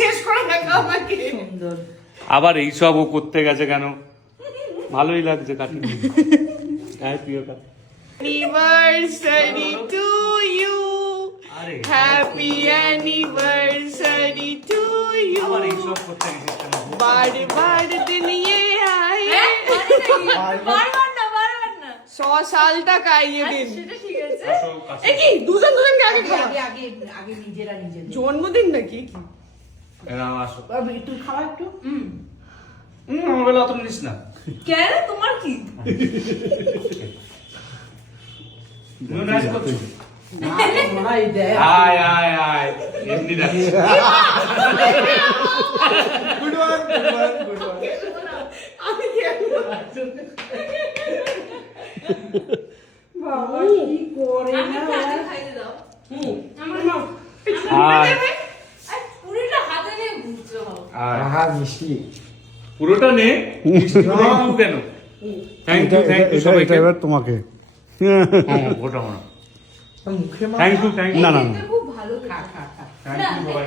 শেষ করে দেখা আমাকে সুন্দর। আবার এইসব ও করতে গেছে কেন? ভালোই লাগছে কাটি। গায়ে প্রিয় কাটি। Anniversary to you. আরে Happy anniversary to you. আবার এইসব করতে গেছে কেন? बार दिन ये आए বারবার না 100 साल तक आए ये दिन সেটা ঠিক আছে। আসো, আসো। এ কি দুজন দুজনকে আগে খাওয়া আগে আগে আগে নিজেরা নিজেদের। জন্মদিন নাকি কি এরা আসো। তুই খাওয়া একটু। আমার বেলা অত নিস না। কেন তোমার কি? তুমি নাচ করছো? ভাই দেখ। আয় আয় আয় এমনি নাচ। গুড ওয়ান আমি কি বাবা কি করে না। খাইতে দাও আমার আয় পুরিটা হাতে নিয়ে ঘুরতে হবে আয়। আহা মিষ্টি পুরোটা নে। মিষ্টি খাও কেন? থ্যাংক ইউ সবাইকে। এবার তোমাকে হ্যাঁ ওটা মনে। মুখে থ্যাংক ইউ না না না খুব ভালো খা খা খা। থ্যাংক ইউ সবাই।